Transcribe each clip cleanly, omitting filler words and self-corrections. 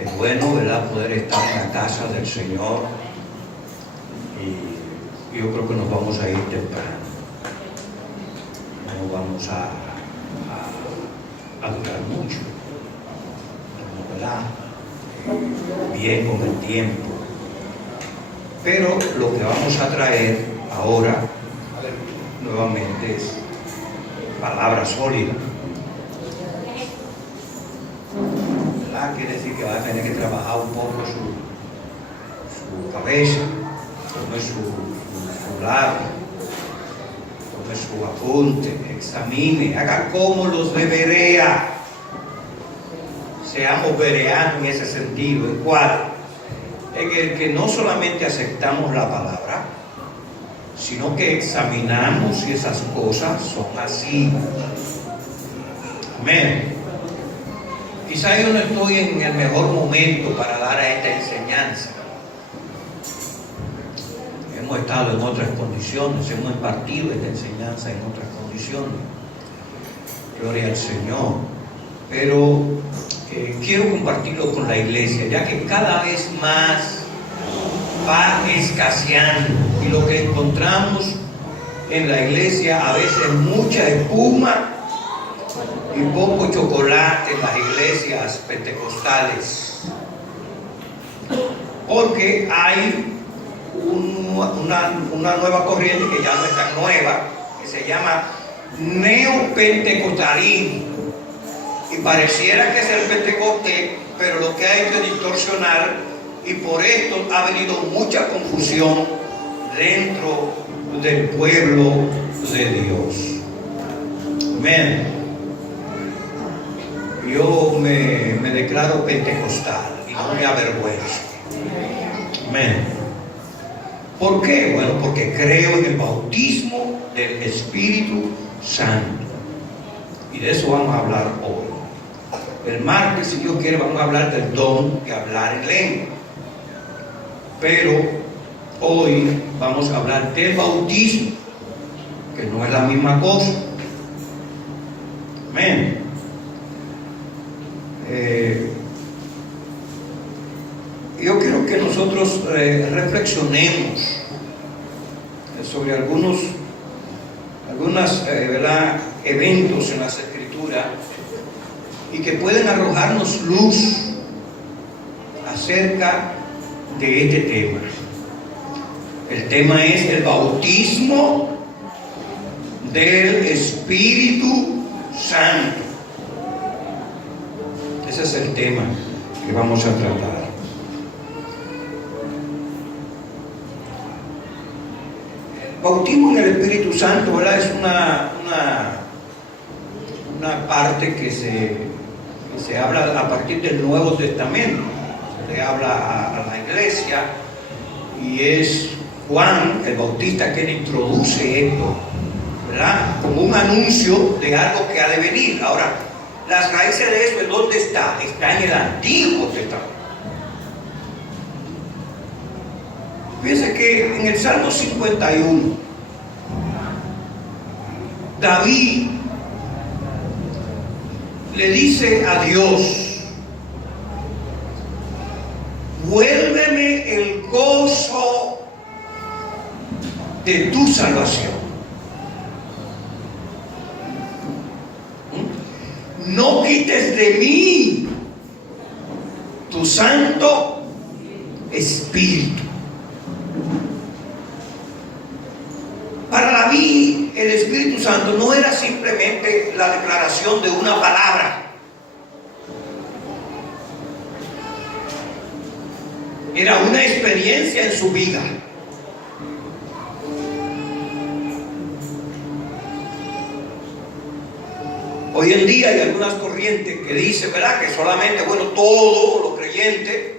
Es bueno, ¿verdad?, poder estar en la casa del Señor, y yo creo que nos vamos a ir temprano. No vamos a durar mucho, ¿verdad? Bien con el tiempo. Pero lo que vamos a traer ahora, nuevamente, es palabra sólida. ¿Verdad? Quiere decir que va a tener que trabajar un poco su cabeza, tome su labio, tome su apunte, examine, haga como los de Berea. Seamos bereanos en ese sentido. ¿En cuál? En el que no solamente aceptamos la palabra, sino que examinamos si esas cosas son así. Amén. Quizá yo no estoy en el mejor momento para dar a esta enseñanza. Hemos estado en otras condiciones, hemos impartido esta enseñanza en otras condiciones. Gloria al Señor. Pero quiero compartirlo con la iglesia, ya que cada vez más va escaseando, y lo que encontramos en la iglesia a veces es mucha espuma y poco chocolate en las iglesias pentecostales, porque hay una nueva corriente que ya no es tan nueva, que se llama neopentecostalismo. Y pareciera que es el Pentecostés, pero lo que ha hecho es distorsionar, y por esto ha venido mucha confusión dentro del pueblo de Dios. Amén. Yo me declaro pentecostal y no me avergüenzo. Amén. ¿Por qué? Bueno, porque creo en el bautismo del Espíritu Santo. Y de eso vamos a hablar hoy. El martes, si Dios quiere, vamos a hablar del don de hablar en lengua. Pero hoy vamos a hablar del bautismo, que no es la misma cosa. Amén. Yo quiero que nosotros reflexionemos sobre algunos eventos en las Escrituras, y que pueden arrojarnos luz acerca de este tema. El tema es el bautismo del Espíritu Santo. Ese es el tema que vamos a tratar. El bautismo en el Espíritu Santo, ¿verdad?, es una parte que se habla a partir del Nuevo Testamento. Se le habla a la iglesia, y es Juan el Bautista quien introduce esto, ¿verdad?, como un anuncio de algo que ha de venir. Ahora, las raíces de esto, ¿dónde está? Está en el Antiguo Testamento. Fíjense que en el Salmo 51, David le dice a Dios: vuélveme el gozo de tu salvación. No quites de mí tu Santo Espíritu. Para David, el Espíritu Santo no era simplemente la declaración de una palabra. Era una experiencia en su vida. Hoy en día hay algunas corrientes que dicen, ¿verdad?, que solamente, todos los creyentes,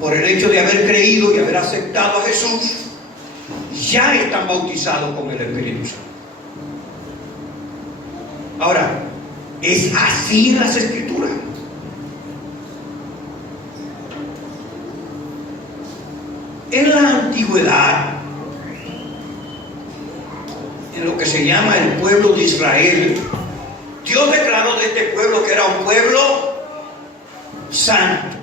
por el hecho de haber creído y haber aceptado a Jesús, ya están bautizados con el Espíritu Santo. Ahora, ¿es así en las Escrituras? En la antigüedad, en lo que se llama el pueblo de Israel, Dios declaró de este pueblo que era un pueblo santo.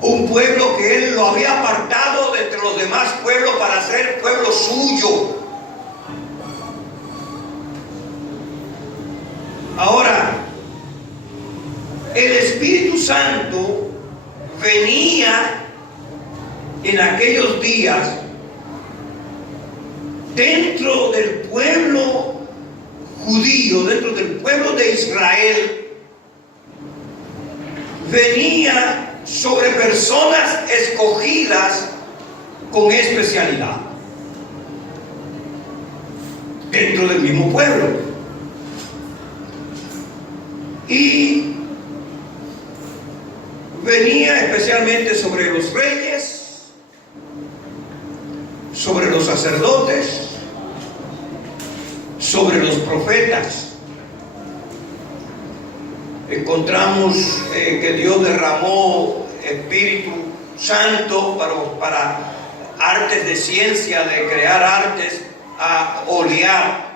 Un pueblo que Él lo había apartado de entre los demás pueblos para ser pueblo suyo. Ahora, el Espíritu Santo venía en aquellos días dentro del pueblo judío, dentro del pueblo de Israel, venía sobre personas escogidas con especialidad dentro del mismo pueblo. Y venía especialmente sobre los reyes, sobre los sacerdotes, sobre los profetas. Encontramos que Dios derramó Espíritu Santo para artes de ciencia, de crear artes, a Oliab.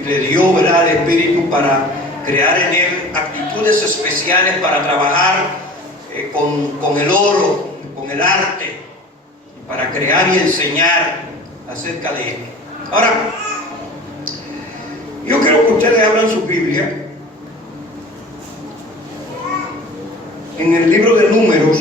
Y le dio, ¿verdad?, el Espíritu para crear en él actitudes especiales para trabajar con el oro, con el arte, para crear y enseñar acerca de él. Ahora, yo quiero que ustedes abran su Biblia en el libro de Números,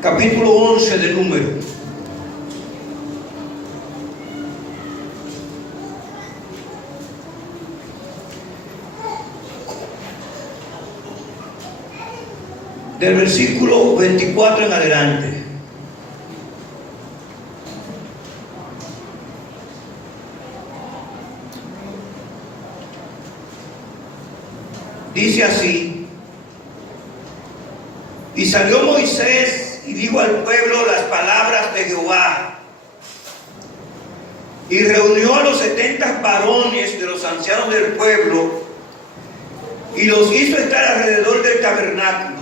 capítulo 11 de Números. Del versículo 24 en adelante. Dice así: y salió Moisés y dijo al pueblo las palabras de Jehová, y reunió a los 70 varones de los ancianos del pueblo, y los hizo estar alrededor del tabernáculo.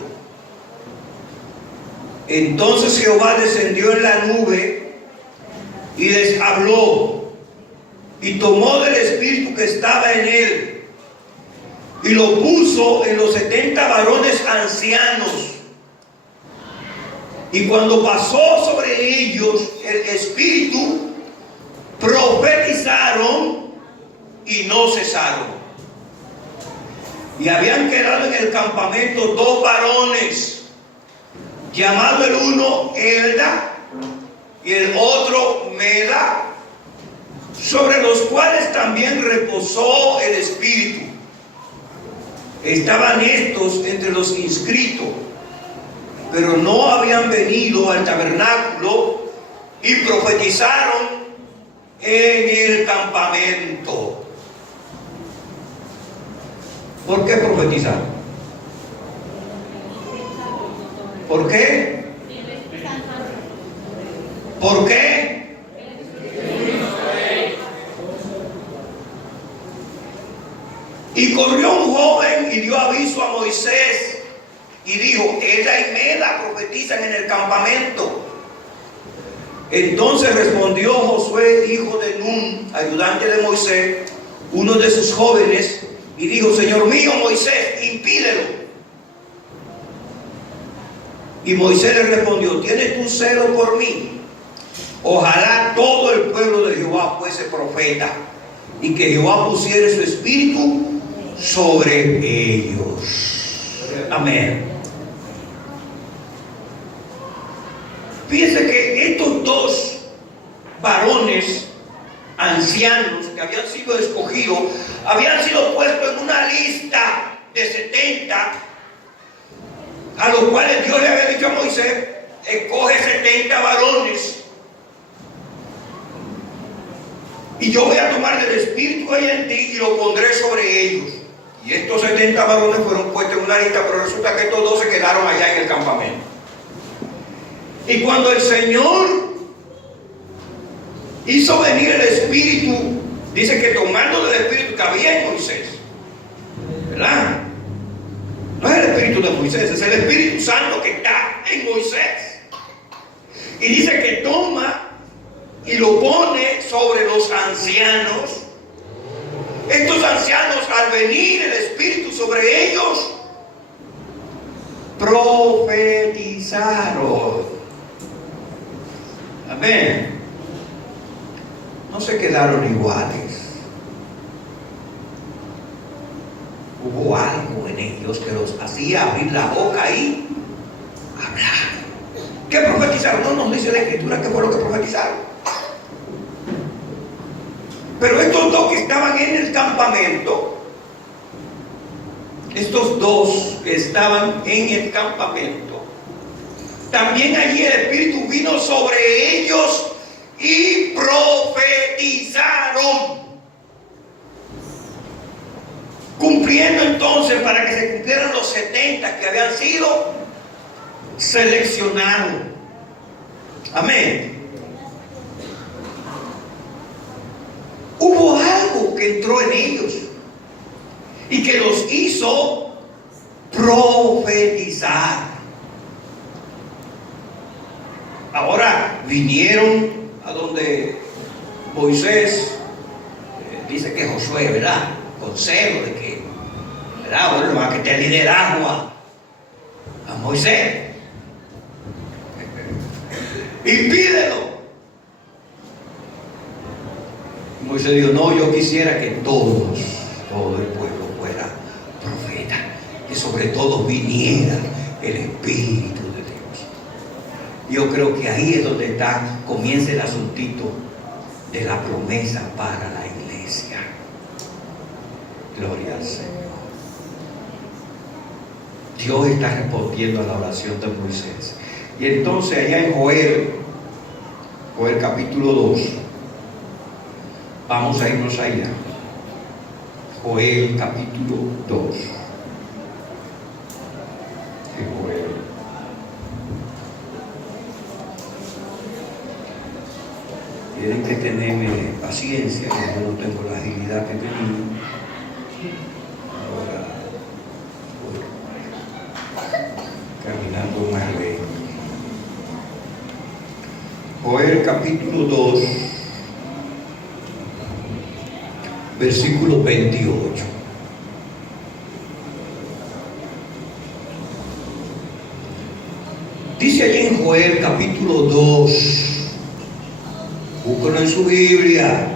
Entonces Jehová descendió en la nube y les habló, y tomó del espíritu que estaba en él y lo puso en los 70 varones ancianos. Y cuando pasó sobre ellos el espíritu, profetizaron y no cesaron. Y habían quedado en el campamento 2 varones, llamado el uno Elda y el otro Mela, sobre los cuales también reposó el Espíritu. Estaban estos entre los inscritos, pero no habían venido al tabernáculo, y profetizaron en el campamento. ¿Por qué profetizaron? ¿Por qué? ¿Por qué? Y corrió un joven y dio aviso a Moisés y dijo: Elda y Mela profetizan en el campamento. Entonces respondió Josué, hijo de Nun, ayudante de Moisés, uno de sus jóvenes, y dijo: Señor mío Moisés, impídelo. Y Moisés le respondió: ¿tienes tú celo por mí? Ojalá todo el pueblo de Jehová fuese profeta, y que Jehová pusiera su espíritu sobre ellos. Amén. Fíjense que estos 2 varones ancianos que habían sido escogidos, habían sido puestos en una lista de 70, a los cuales Dios le había dicho a Moisés: escoge 70 varones, y yo voy a tomar del espíritu que hay en ti y lo pondré sobre ellos. Y estos 70 varones fueron puestos en una lista, pero resulta que estos 2 se quedaron allá en el campamento. Y cuando el Señor hizo venir el espíritu Dice que tomando del espíritu que había en Moisés, ¿verdad? No es el espíritu de Moisés, es el Espíritu Santo que está en Moisés. Y dice que toma y lo pone sobre los ancianos. Estos ancianos, al venir el Espíritu sobre ellos, profetizaron. Amén. No se quedaron iguales. Hubo algo en ellos que los hacía abrir la boca y hablar. ¿Qué profetizaron? No nos dice la Escritura qué fue lo que profetizaron. Pero estos dos que estaban en el campamento, también allí el Espíritu vino sobre ellos y profetizaron. Cumpliendo entonces, para que se cumplieran los 70 que habían sido seleccionados. Amén. Hubo algo que entró en ellos y que los hizo profetizar. Ahora vinieron a donde Moisés, dice que Josué, ¿verdad? Consejo de que, ¿verdad? Bueno, va a que te liderazgo a Moisés. Y pídelo. Moisés dijo, no, yo quisiera que todo el pueblo fuera profeta, que sobre todo viniera el Espíritu de Dios. Yo creo que ahí es donde comienza el asuntito de la promesa para la iglesia. Gloria al Señor. Dios está respondiendo a la oración de Moisés. Y entonces allá en Joel capítulo 2, vamos a irnos allá. Joel capítulo 2. Joel. Tienen que tenerme paciencia, porque yo no tengo la agilidad que tenía. Ahora voy caminando más lento. Joel capítulo 2, versículo 28. Dice allí en Joel capítulo 2, búsquenlo en su Biblia.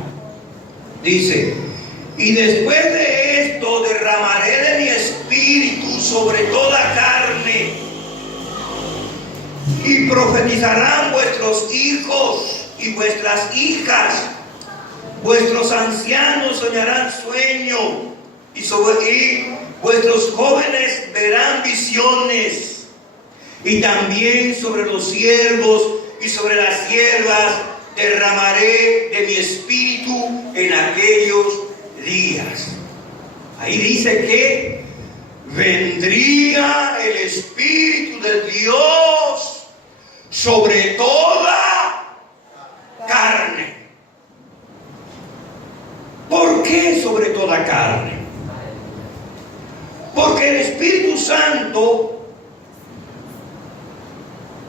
Dice, y después de esto derramaré de mi espíritu sobre toda carne, y profetizarán vuestros hijos y vuestras hijas. Vuestros ancianos soñarán sueño y vuestros jóvenes verán visiones. Y también sobre los siervos y sobre las siervas derramaré de mi espíritu en aquellos días. Ahí dice que vendría el espíritu de Dios sobre toda carne. ¿Por qué sobre toda carne? Porque el Espíritu Santo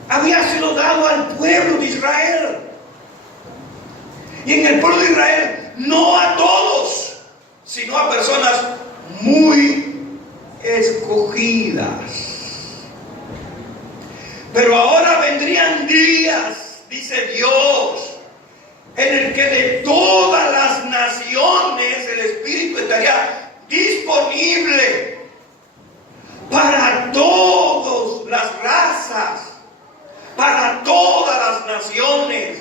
había sido dado al pueblo de Israel. Y en el pueblo de Israel, no a todos, sino a personas muy escogidas. Pero ahora vendrían días, dice Dios, en el que de todas las naciones el Espíritu estaría disponible para todas las razas, para todas las naciones,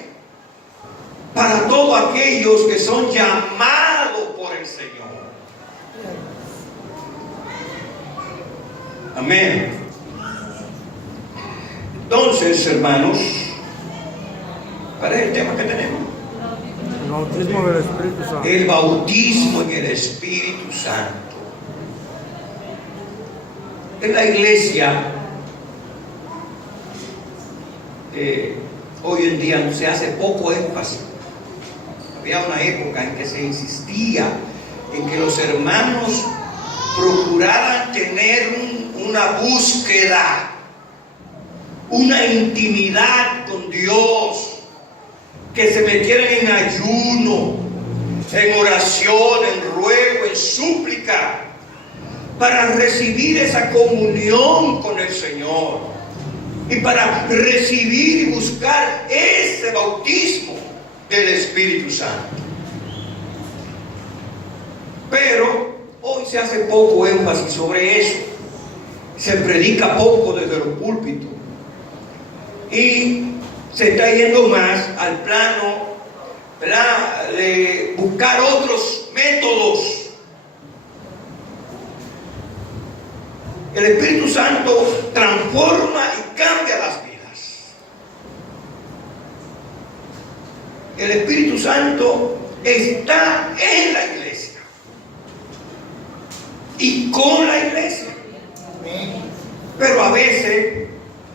para todos aquellos que son llamados por el Señor. Amén. Entonces, hermanos, ¿cuál es el tema que tenemos? El bautismo del Espíritu Santo. El bautismo en el Espíritu Santo. En la iglesia, hoy en día se hace poco énfasis Había una época en que se insistía en que los hermanos procuraran tener una búsqueda, una intimidad con Dios, que se metieran en ayuno, en oración, en ruego, en súplica, para recibir esa comunión con el Señor y para recibir y buscar ese bautismo del Espíritu Santo. Pero hoy se hace poco énfasis sobre eso, se predica poco desde los púlpitos y se está yendo más al plano, ¿verdad?, de buscar otros métodos. El Espíritu Santo transforma y cambia las vidas. El Espíritu Santo está en la iglesia y con la iglesia. Pero a veces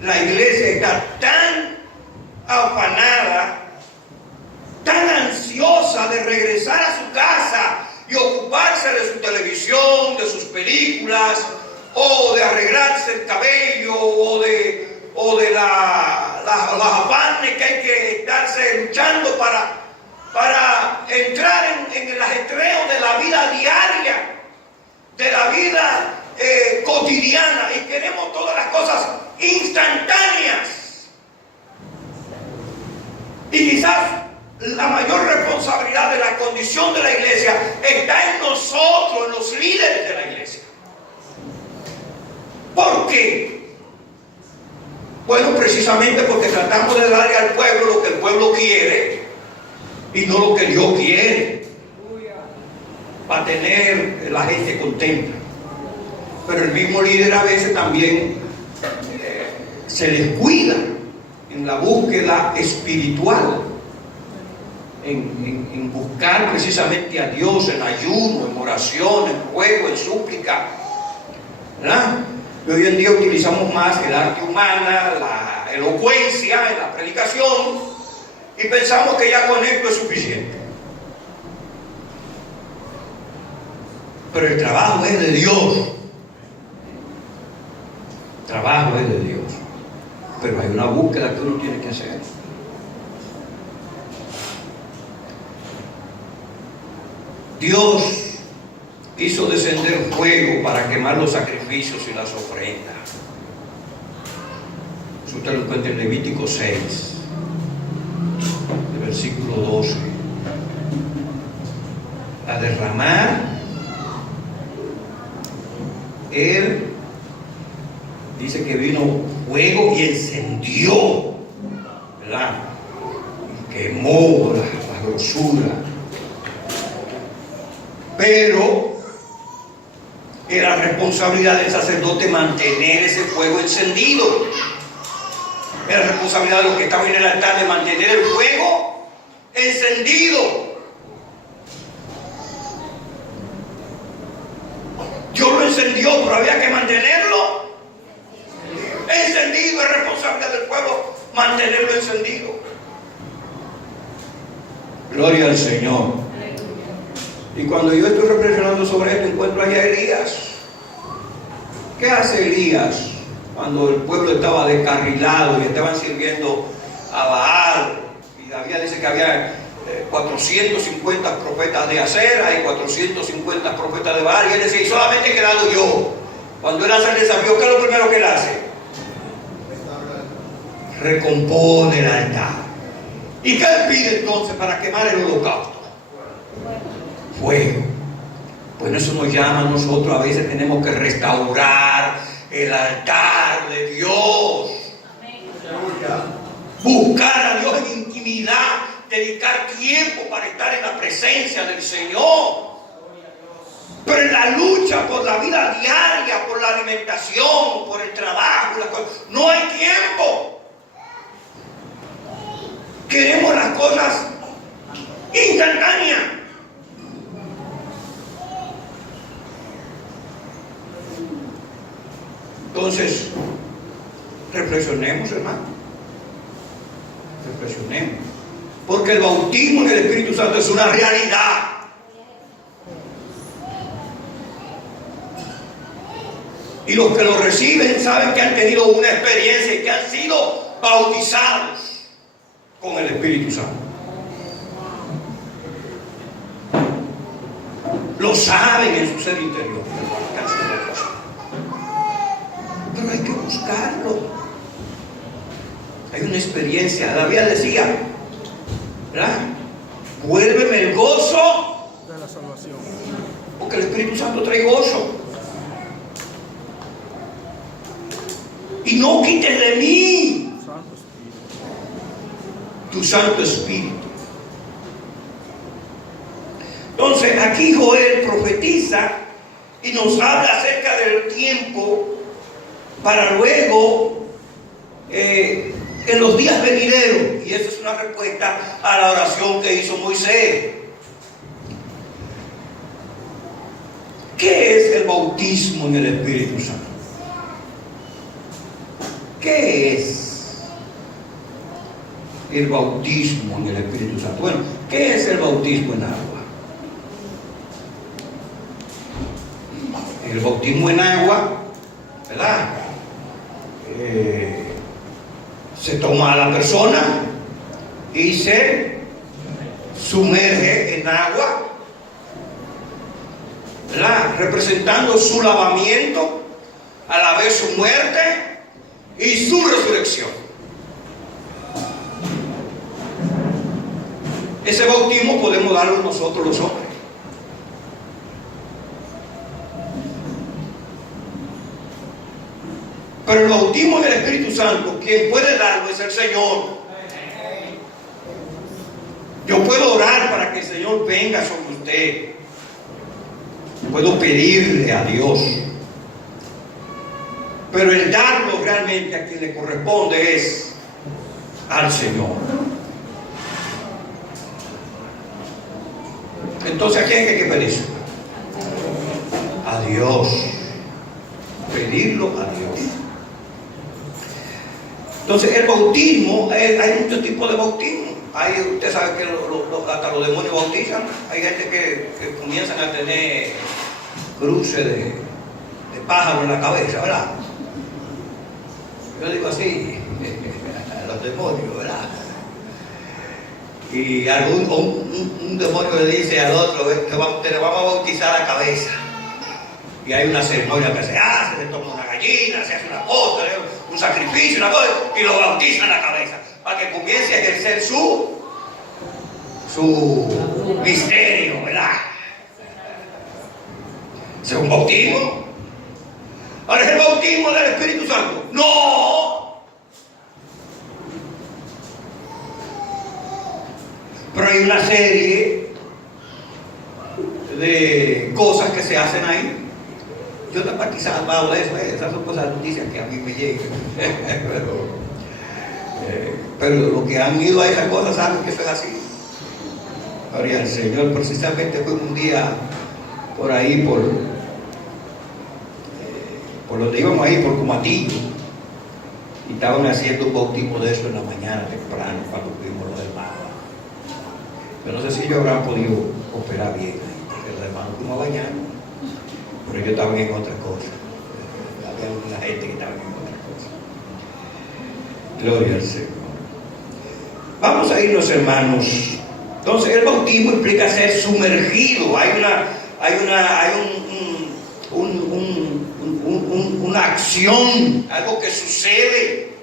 la iglesia está tan afanada, tan ansiosa de regresar a su casa y ocuparse de su televisión, de sus películas, o de arreglarse el cabello, o de las afanes que hay que estarse luchando para entrar en el ajetreo de la vida diaria, de la vida cotidiana, y queremos todas las cosas instantáneas. Y quizás la mayor responsabilidad de la condición de la iglesia está en nosotros, en los líderes de la iglesia. ¿Por qué? Bueno, precisamente porque tratamos de darle al pueblo lo que el pueblo quiere y no lo que Dios quiere, para tener la gente contenta. Pero el mismo líder a veces también se descuida en la búsqueda espiritual, en buscar precisamente a Dios en ayuno, en oración, en ruego, en súplica, ¿verdad? Y hoy en día utilizamos más el arte humana, la elocuencia en la predicación, y pensamos que ya con esto es suficiente. Pero el trabajo es de Dios. El trabajo es de Dios. Pero hay una búsqueda que uno tiene que hacer. Dios hizo descender fuego para quemar los sacrificios y las ofrendas. Eso usted lo encuentra en Levítico 6, el versículo 12. A derramar, Él dice que vino fuego y encendió, ¿verdad?, y quemó la grosura. Pero era responsabilidad del sacerdote mantener ese fuego encendido. Era responsabilidad de los que estaban en el altar de mantener el fuego encendido. Dios lo encendió, pero había que mantenerlo encendido. Es responsabilidad del pueblo mantenerlo encendido. Gloria al Señor. Y cuando yo estoy reflexionando sobre esto, encuentro allá a Elías. ¿Qué hace Elías cuando el pueblo estaba descarrilado y estaban sirviendo a Baal? Y David dice que había 450 profetas de Acera y 450 profetas de Baal. Y él decía, y solamente he quedado yo. Cuando él hace el desafío, ¿qué es lo primero que él hace? Recompone el altar. ¿Y qué él pide entonces para quemar el holocausto? Fuego. Bueno, eso nos llama a nosotros. A veces tenemos que restaurar el altar de Dios. Buscar a Dios en intimidad, dedicar tiempo para estar en la presencia del Señor. Pero en la lucha por la vida diaria, por la alimentación, por el trabajo, no hay tiempo. Queremos las cosas instantáneas. Entonces, reflexionemos, hermano. Reflexionemos. Porque el bautismo en el Espíritu Santo es una realidad. Y los que lo reciben saben que han tenido una experiencia y que han sido bautizados con el Espíritu Santo. Lo saben en su ser interior. Pero hay que buscarlo. Hay una experiencia. David decía, ¿verdad? Vuélveme el gozo de la salvación. Porque el Espíritu Santo trae gozo. Y no quites de mí Santo Espíritu. tu Santo Espíritu. Entonces aquí Joel profetiza y nos habla acerca del tiempo para luego en los días venideros. Y esa es una respuesta a la oración que hizo Moisés. ¿Qué es el bautismo en el Espíritu Santo? ¿Qué es el bautismo en el Espíritu Santo? Bueno, ¿qué es el bautismo en agua? El bautismo en agua, ¿verdad? Se toma a la persona y se sumerge en agua, ¿verdad? Representando su lavamiento, a la vez su muerte y su resurrección. Ese bautismo podemos darlo nosotros los hombres. Pero el bautismo en el Espíritu Santo, quien puede darlo es el Señor. Yo puedo orar para que el Señor venga sobre usted. Puedo pedirle a Dios. Pero el darlo realmente a quien le corresponde es al Señor. Entonces, ¿a quién hay que pedir? A Dios. Pedirlo a Dios. Entonces, el bautismo, hay muchos tipos de bautismo. Usted sabe que hasta los demonios bautizan. Hay gente que comienzan a tener cruces de pájaro en la cabeza, ¿verdad? Yo digo así, los demonios, ¿verdad? Y un demonio le dice al otro que te vamos a bautizar la cabeza. Y hay una ceremonia que se hace, se toma una gallina, se hace una cosa, un sacrificio, una cosa, y lo bautizan la cabeza, para que comience a ejercer su misterio, ¿verdad? ¿Es un bautismo? ¿Ahora es el bautismo del Espíritu Santo? ¡No! Pero hay una serie de cosas que se hacen ahí. Yo no he participado de eso, esas son cosas noticias que a mí me llegan. pero los que han ido a esas cosas saben que eso es así. Gloria al Señor. Precisamente fue un día por ahí, por donde íbamos ahí, por Comatillo, y estaban haciendo un bautismo de eso en la mañana temprano, cuando fuimos los hermanos. Pero no sé si ellos habrán podido operar bien ahí, porque los hermanos fuimos a bañar, pero ellos estaban en otra cosa. Había una gente que estaba en otra cosa. Gloria al Señor. Vamos a irnos, hermanos. Entonces, el bautismo implica ser sumergido. Hay una acción, algo que sucede.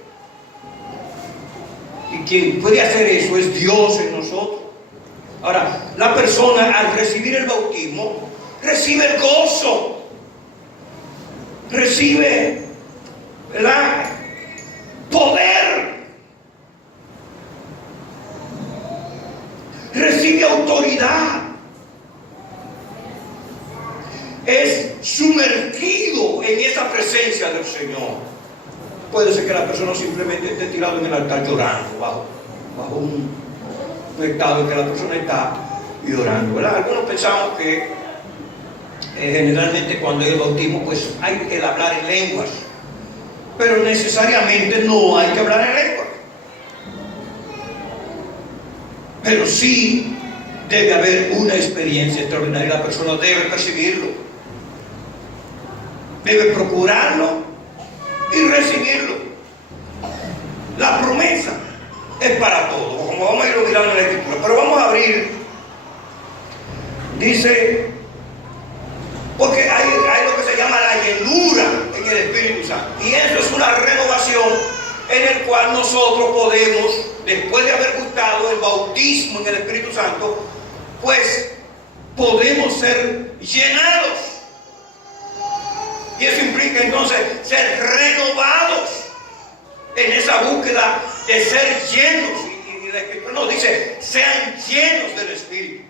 Y quien puede hacer eso es Dios en nosotros. Ahora, la persona al recibir el bautismo recibe el gozo, recibe el poder, recibe autoridad, es sumergido en esa presencia del Señor. Puede ser que la persona simplemente esté tirada en el altar llorando, bajo un estado en que la persona está llorando, ¿verdad? Algunos pensamos que generalmente cuando hay el bautismo pues hay que hablar en lenguas, pero necesariamente no hay que hablar en lenguas. Pero sí debe haber una experiencia extraordinaria. La persona debe percibirlo, debe procurarlo y recibirlo. La promesa es para todos, como vamos a ir mirando en la Escritura. Pero vamos a abrir. Dice, porque hay lo que se llama la llenura en el Espíritu Santo. Y eso es una renovación en el cual nosotros podemos, después de haber gustado el bautismo en el Espíritu Santo, pues podemos ser llenados. Y eso implica entonces ser renovados en esa búsqueda de ser llenos. Y la Escritura nos dice, sean llenos del Espíritu.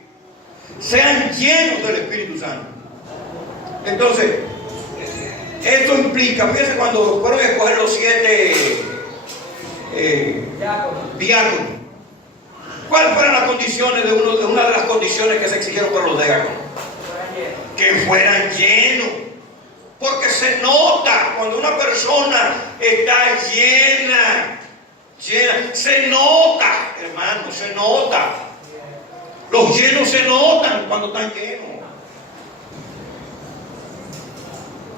Sean llenos del Espíritu Santo. Entonces, esto implica, fíjense cuando fueron a escoger los 7 diáconos, ¿cuáles fueron las condiciones de una de las condiciones que se exigieron por los diáconos? Que fueran llenos. Porque se nota cuando una persona está llena, se nota, hermano, se nota. Los llenos se notan cuando están llenos.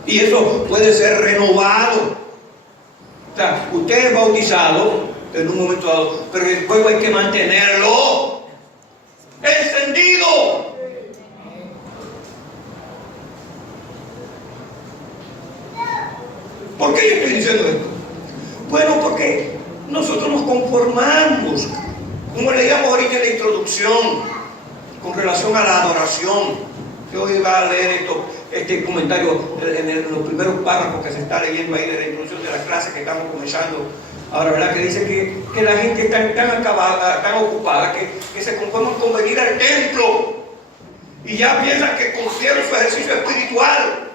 Y eso puede ser renovado. O sea, usted es bautizado en un momento dado, pero el fuego hay que mantenerlo encendido. ¿Por qué yo estoy diciendo esto? Bueno, porque nosotros nos conformamos, como leíamos ahorita en la introducción, con relación a la adoración. Yo iba a leer este comentario en los primeros párrafos que se está leyendo ahí de la introducción de la clase que estamos comenzando ahora, ¿verdad? Que dice que la gente está tan acabada, tan ocupada, que se conforman con venir al templo y ya piensan que cumplieron su ejercicio espiritual.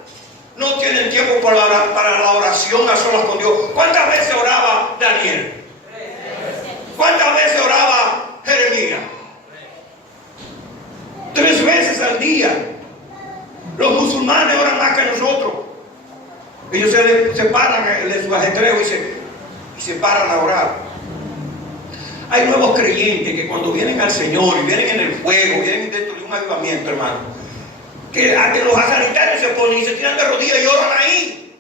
No tienen tiempo para la oración a solas con Dios. ¿Cuántas veces oraba Daniel? ¿Cuántas veces oraba Jeremías? 3 veces al día. Los musulmanes oran más que nosotros. Ellos se paran de su ajetreo y se paran a orar. Hay nuevos creyentes que cuando vienen al Señor y vienen en el fuego, vienen dentro de un avivamiento, hermano, que hasta los sanitarios se ponen y se tiran de rodillas y oran ahí.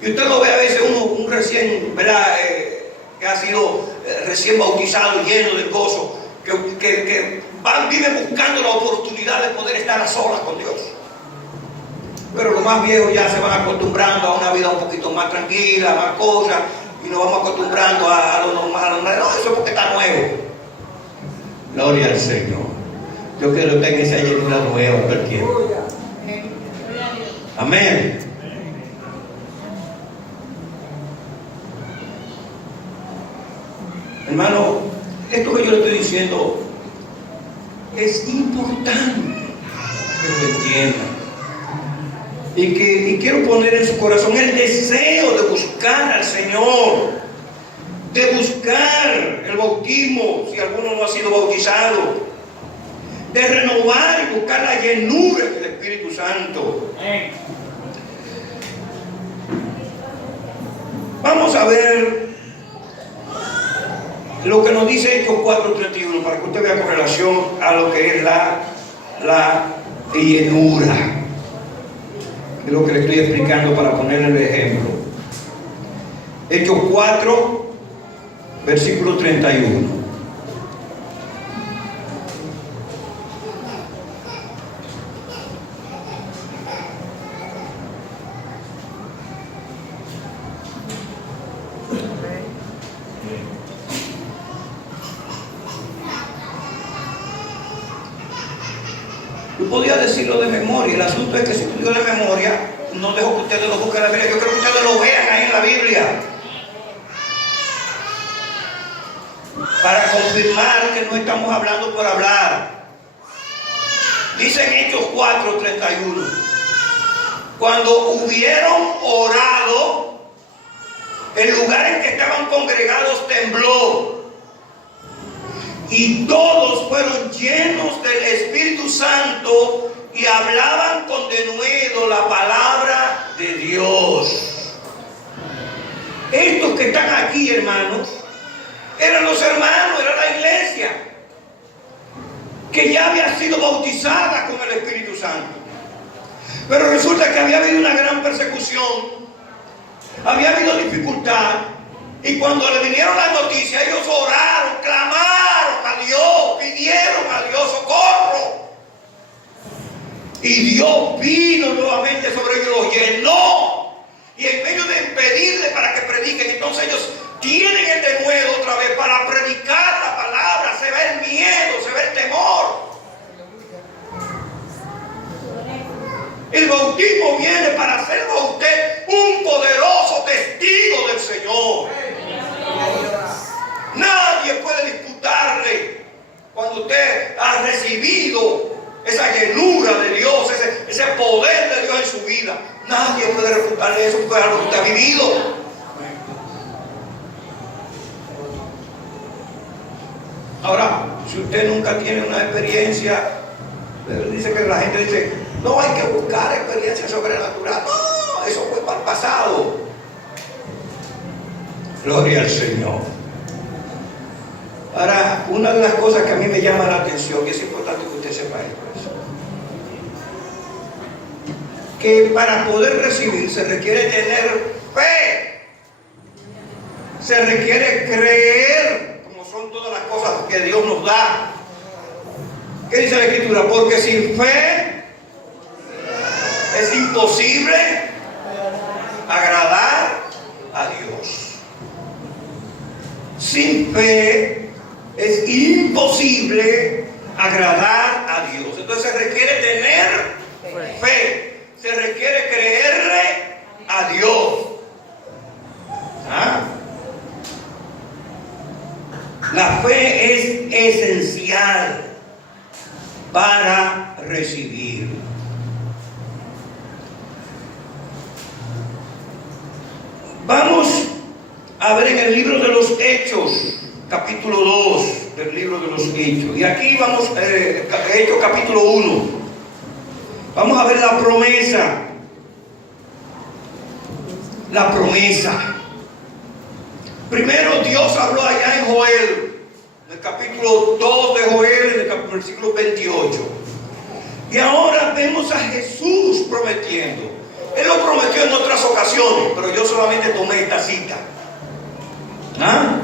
Y usted lo ve a veces un recién, ¿verdad? Que ha sido recién bautizado y lleno de gozo, que viven buscando la oportunidad de poder estar a solas con Dios. Pero los más viejos ya se van acostumbrando a una vida un poquito más tranquila, más cosas, y nos vamos acostumbrando a lo normal. No, eso es porque está nuevo. Gloria al Señor. Yo quiero tener esa llenura nueva todo el tiempo. Amén. Hermano, esto que yo le estoy diciendo es importante que lo entienda. Y quiero poner en su corazón el deseo de buscar al Señor, de buscar el bautismo, si alguno no ha sido bautizado, de renovar y buscar la llenura del Espíritu Santo. Vamos a ver lo que nos dice Hechos 4:31 para que usted vea con relación a lo que es la llenura. Es lo que le estoy explicando para ponerle el ejemplo. Hechos 4, versículo 31. Yo podía decirlo de memoria. El asunto es que si tú digo de memoria, no dejo que ustedes lo busquen en la Biblia. Yo quiero que ustedes lo vean ahí en la Biblia, para confirmar que no estamos hablando por hablar. Dice en Hechos 4:31: cuando hubieron orado, el lugar en que estaban congregados tembló, y todos fueron llenos del Espíritu Santo y hablaban con denuedo la palabra de Dios. Estos que están aquí, hermanos, eran los hermanos, era la iglesia. que ya había sido bautizada con el Espíritu Santo. Pero resulta que había habido una gran persecución, había habido dificultad, y cuando le vinieron las noticias, ellos oraron, clamaron a Dios, pidieron a Dios socorro. Y Dios vino nuevamente sobre ellos, los llenó, y en medio de impedirle para que prediquen, entonces ellos tienen el denuedo otra vez para predicar la palabra. Se ve el miedo, se ve el temor. El bautismo viene para hacerlo a usted un poderoso testigo del Señor. Nadie puede disputarle cuando usted ha recibido esa llenura de Dios, ese poder de Dios en su vida. Nadie puede refutarle eso porque es algo que usted ha vivido. Ahora, si usted nunca tiene una experiencia, dice que la gente dice, no hay que buscar experiencia sobrenatural. No, eso fue para el pasado. Gloria al Señor. Ahora, una de las cosas que a mí me llama la atención, y es importante que usted sepa esto, que para poder recibir se requiere tener fe, se requiere creer, como son todas las cosas que Dios nos da. ¿Qué dice la Escritura? Porque sin fe es imposible agradar a Dios. Sin fe es imposible agradar a Dios. Entonces se requiere tener fe, se requiere creerle a Dios. ¿Ah? La fe es esencial para recibir. Vamos a ver en el libro de los Hechos, capítulo 2 del libro de los Hechos. Y aquí vamos, Hechos capítulo 1. Vamos a ver la promesa. La promesa. Primero Dios habló allá en Joel, en el capítulo 2 de Joel, en el versículo 28. Y ahora vemos a Jesús prometiendo. Él lo prometió en otras ocasiones, pero yo solamente tomé esta cita. ¿Ah?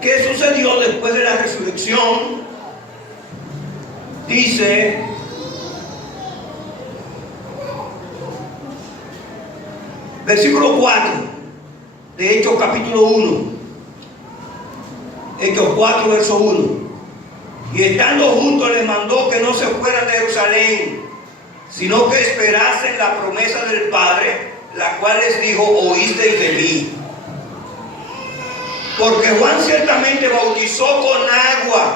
¿Qué sucedió después de la resurrección? Dice, versículo 4 de Hechos capítulo 1. Hechos 4 verso 1. Y estando juntos les mandó que no se fueran de Jerusalén, sino que esperasen la promesa del Padre, la cual les dijo, oísteis de mí. Porque Juan ciertamente bautizó con agua,